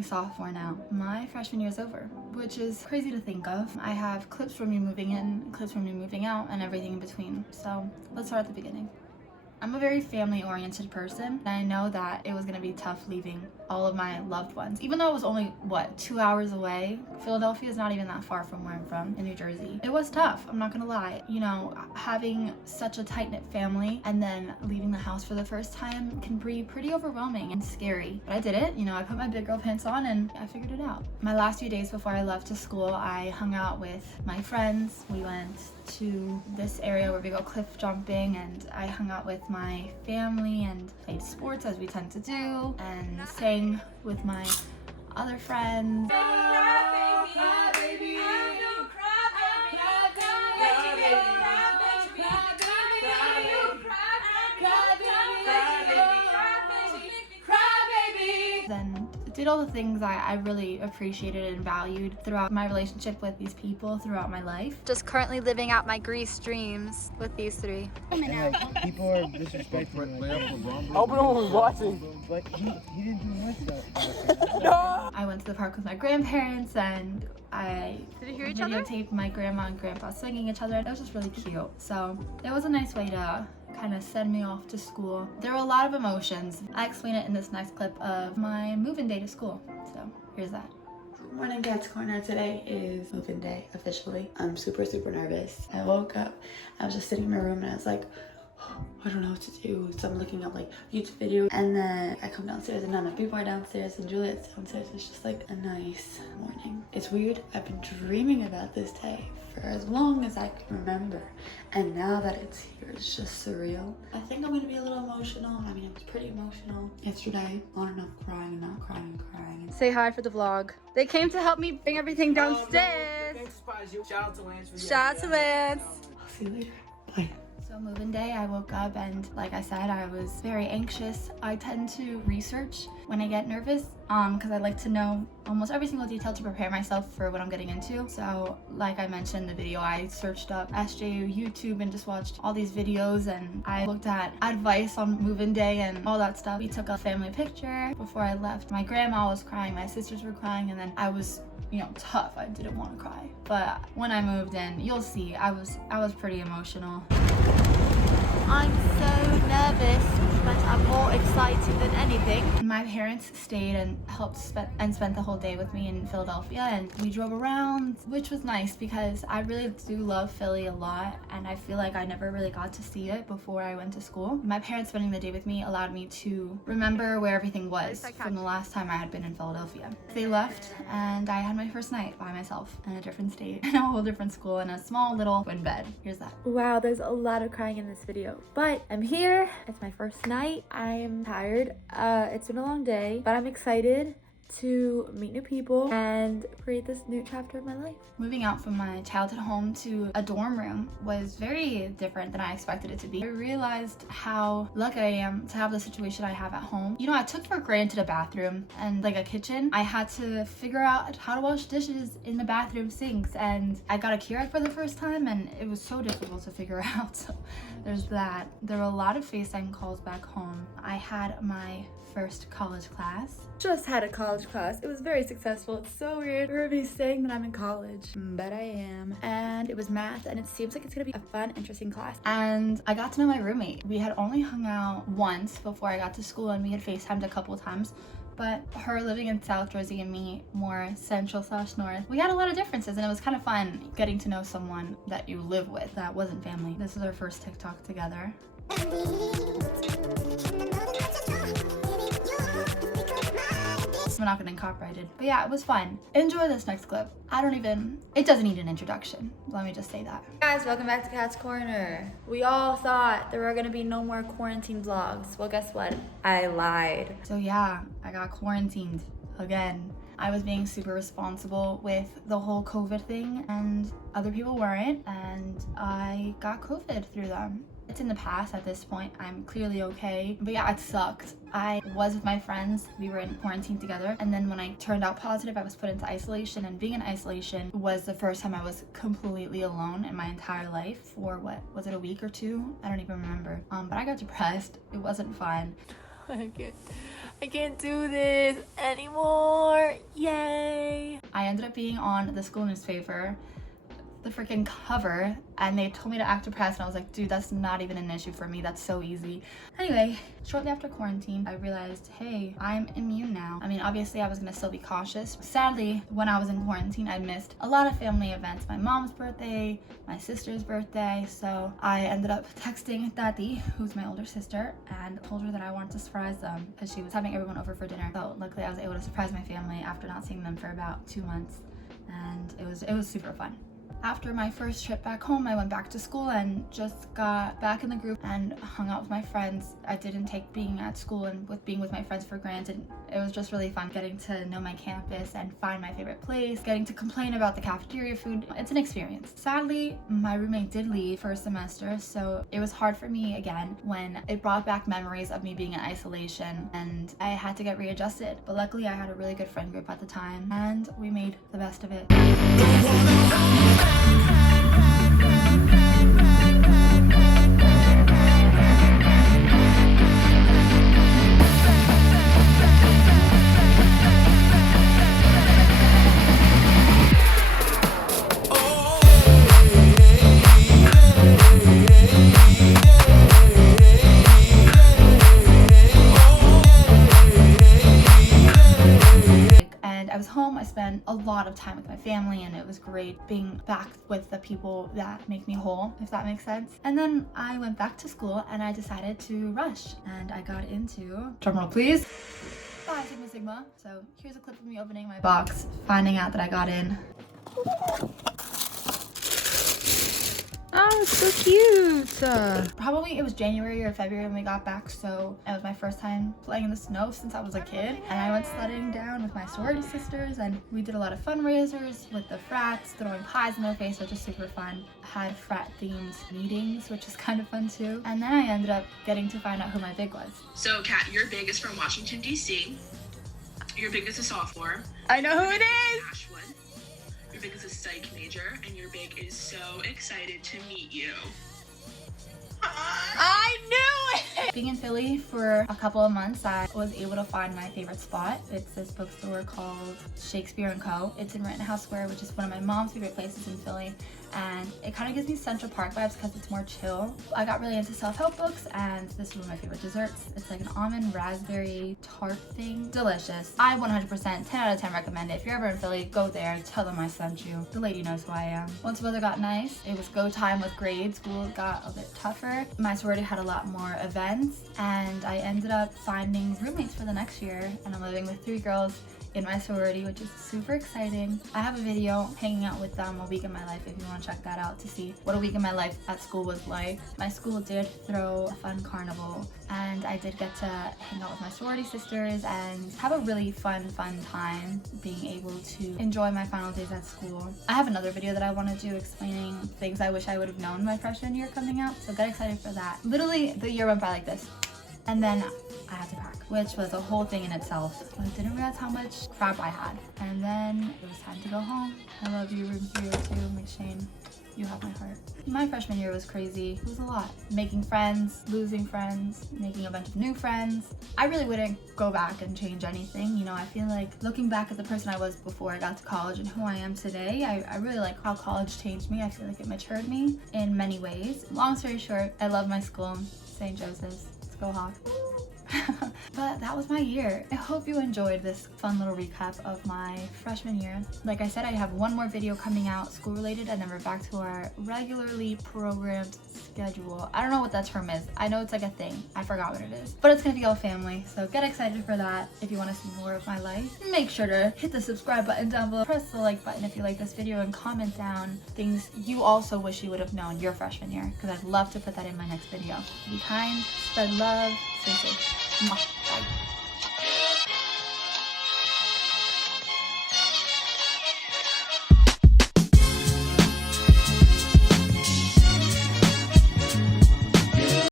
my sophomore now. My freshman year is over, which is crazy to think of. I have clips from me moving in, clips from me moving out, and everything in between. So let's start at the beginning. I'm a very family-oriented person, and I know that it was gonna be tough leaving all of my loved ones. Even though it was only, what, 2 hours away? Philadelphia is not even that far from where I'm from, in New Jersey. It was tough, I'm not gonna lie. You know, having such a tight-knit family and then leaving the house for the first time can be pretty overwhelming and scary. But I did it, you know, I put my big girl pants on and I figured it out. My last few days before I left to school, I hung out with my friends. We went to this area where we go cliff jumping, and I hung out with my family and played sports as we tend to do, and sang with my other friends. And did all the things I really appreciated and valued throughout my relationship with these people throughout my life. Just currently living out my Greece dreams with these three. People are disrespectful. Open was watching. But he didn't do much stuff. No! I went to the park with my grandparents and I each other? videotaped my grandma and grandpa swinging each other. It was just really cute. So it was a nice way to kind of send me off to school. There were a lot of emotions. I explain it in this next clip of my move-in day to school. So here's that. Good morning, Cat's Corner. Today is move-in day officially. I'm super nervous. I woke up, I was just sitting in my room and I was like, oh, I don't know what to do. So I'm looking up like YouTube videos, and then I come downstairs and none of my people are downstairs and Juliet's downstairs. It's just like a nice morning. It's weird. I've been dreaming about this day for as long as I can remember, and now that it's here, it's just surreal. I think I'm gonna be a little emotional. I mean, I was pretty emotional yesterday, on and off crying and not crying and crying. Say hi for the vlog. They came to help me bring everything downstairs. Shout out to Lance. Shout out to Lance. I'll see you later. Bye. So move-in day, I woke up and like I said, I was very anxious. I tend to research when I get nervous because I like to know almost every single detail to prepare myself for what I'm getting into. So like I mentioned in the video, I searched up SJU YouTube and just watched all these videos, and I looked at advice on move-in day and all that stuff. We took a family picture before I left. My grandma was crying, my sisters were crying, and then I was, you know, tough. I didn't want to cry. But when I moved in, you'll see, I was pretty emotional. I'm so nervous, but I'm more excited than anything. My parents stayed and helped spent the whole day with me in Philadelphia, and we drove around, which was nice because I really do love Philly a lot, and I feel like I never really got to see it before I went to school. My parents spending the day with me allowed me to remember where everything was from the last time I had been in Philadelphia. They left, and I had my first night by myself in a different state, in a whole different school, in a small little twin bed. Here's that. Wow, there's a lot of crying in this video, but I'm here. It's my first night. I'm tired. It's been a long day, but I'm excited to meet new people and create this new chapter of my life. Moving out from my childhood home to a dorm room was very different than I expected it to be. I realized how lucky I am to have the situation I have at home. You know, I took for granted a bathroom and like a kitchen. I had to figure out how to wash dishes in the bathroom sinks, and I got a Keurig for the first time, and it was so difficult to figure out. So there's that. There were a lot of FaceTime calls back home. I had my first college class. Just had a college class. It was very successful. It's so weird for me saying that I'm in college, but I am. And it was math, and it seems like it's gonna be a fun, interesting class. And I got to know my roommate. We had only hung out once before I got to school, and we had FaceTimed a couple of times. But her living in South Jersey and me more central/north, we had a lot of differences, and it was kind of fun getting to know someone that you live with that wasn't family. This is our first TikTok together. We're not getting copyrighted. But yeah, it was fun. Enjoy this next clip. It doesn't need an introduction. Let me just say that. Guys, welcome back to Cat's Corner. We all thought there were gonna be no more quarantine vlogs. Well, guess what? I lied. So yeah, I got quarantined again. I was being super responsible with the whole COVID thing, and other people weren't, and I got COVID through them. It's in the past at this point. I'm clearly okay. But yeah, it sucked. I was with my friends. We were in quarantine together. And then when I turned out positive, I was put into isolation. And being in isolation was the first time I was completely alone in my entire life for, what, was it a week or two? I don't even remember. But I got depressed. It wasn't fun. I can't do this anymore. Yay. I ended up being on the school newspaper, the freaking cover, and they told me to act depressed, and I was like, dude, that's not even an issue for me. That's so easy. Anyway, shortly after quarantine, I realized, hey, I'm immune now. I mean, obviously I was gonna still be cautious. Sadly, when I was in quarantine, I missed a lot of family events. My mom's birthday, my sister's birthday. So I ended up texting Tati, who's my older sister, and told her that I wanted to surprise them because she was having everyone over for dinner. So luckily I was able to surprise my family after not seeing them for about 2 months. And it was super fun. After my first trip back home, I went back to school and just got back in the group and hung out with my friends. I didn't take being at school and being with my friends for granted. It was just really fun getting to know my campus and find my favorite place, getting to complain about the cafeteria food. It's an experience. Sadly, my roommate did leave for a semester, so it was hard for me again when it brought back memories of me being in isolation and I had to get readjusted. But luckily, I had a really good friend group at the time and we made the best of it. I was home, I spent a lot of time with my family and it was great being back with the people that make me whole, if that makes sense. And then I went back to school and I decided to rush and I got into, drumroll please, Phi Sigma Sigma. So here's a clip of me opening my box, finding out that I got in. Oh, so cute. Probably it was January or February when we got back, so it was my first time playing in the snow since I was a kid. And I went sledding down with my sorority sisters and we did a lot of fundraisers with the frats, throwing pies in their face, which is super fun. Had frat themed meetings, which is kind of fun too. And then I ended up getting to find out who my big was. So Kat, your big is from Washington, D.C. Your big is a sophomore. I know who it is. Ashwood. Your big is a psych major, and your big is so excited to meet you. I knew it. Being in Philly for a couple of months, I was able to find my favorite spot. It's this bookstore called Shakespeare & Co. It's in Rittenhouse Square, which is one of my mom's favorite places in Philly. And it kind of gives me Central Park vibes because it's more chill. I got really into self-help books and this is one of my favorite desserts. It's like an almond raspberry tart thing. Delicious. I 100% 10 out of 10 recommend it. If you're ever in Philly, go there and tell them I sent you. The lady knows who I am. Once weather got nice, it was go time with grades. School got a bit tougher. My sorority had a lot more events and I ended up finding roommates for the next year and I'm living with 3 girls in my sorority, which is super exciting. I have a video hanging out with them, a week in my life, if you want to check that out to see what a week in my life at school was like. My school did throw a fun carnival and I did get to hang out with my sorority sisters and have a really fun time being able to enjoy my final days at school. I have another video that I want to do explaining things I wish I would have known my freshman year coming up, so get excited for that. Literally, the year went by like this. And then I had to pack, which was a whole thing in itself. But I didn't realize how much crap I had. And then it was time to go home. I love you, room 302, McShane. You have my heart. My freshman year was crazy. It was a lot. Making friends, losing friends, making a bunch of new friends. I really wouldn't go back and change anything. You know, I feel like looking back at the person I was before I got to college and who I am today, I really like how college changed me. I feel like it matured me in many ways. Long story short, I love my school, St. Joseph's. Go Hawk. But that was my year. I hope you enjoyed this fun little recap of my freshman year. Like I said, I have one more video coming out school related and then we're back to our regularly programmed schedule. I don't know what that term is. I know it's like a thing. I forgot what it is. But it's gonna be all family, so get excited for that. If you want to see more of my life, make sure to hit the subscribe button down below. Press the like button if you like this video and comment down things you also wish you would have known your freshman year because I'd love to put that in my next video. Be kind, spread love, stay safe. Mwah.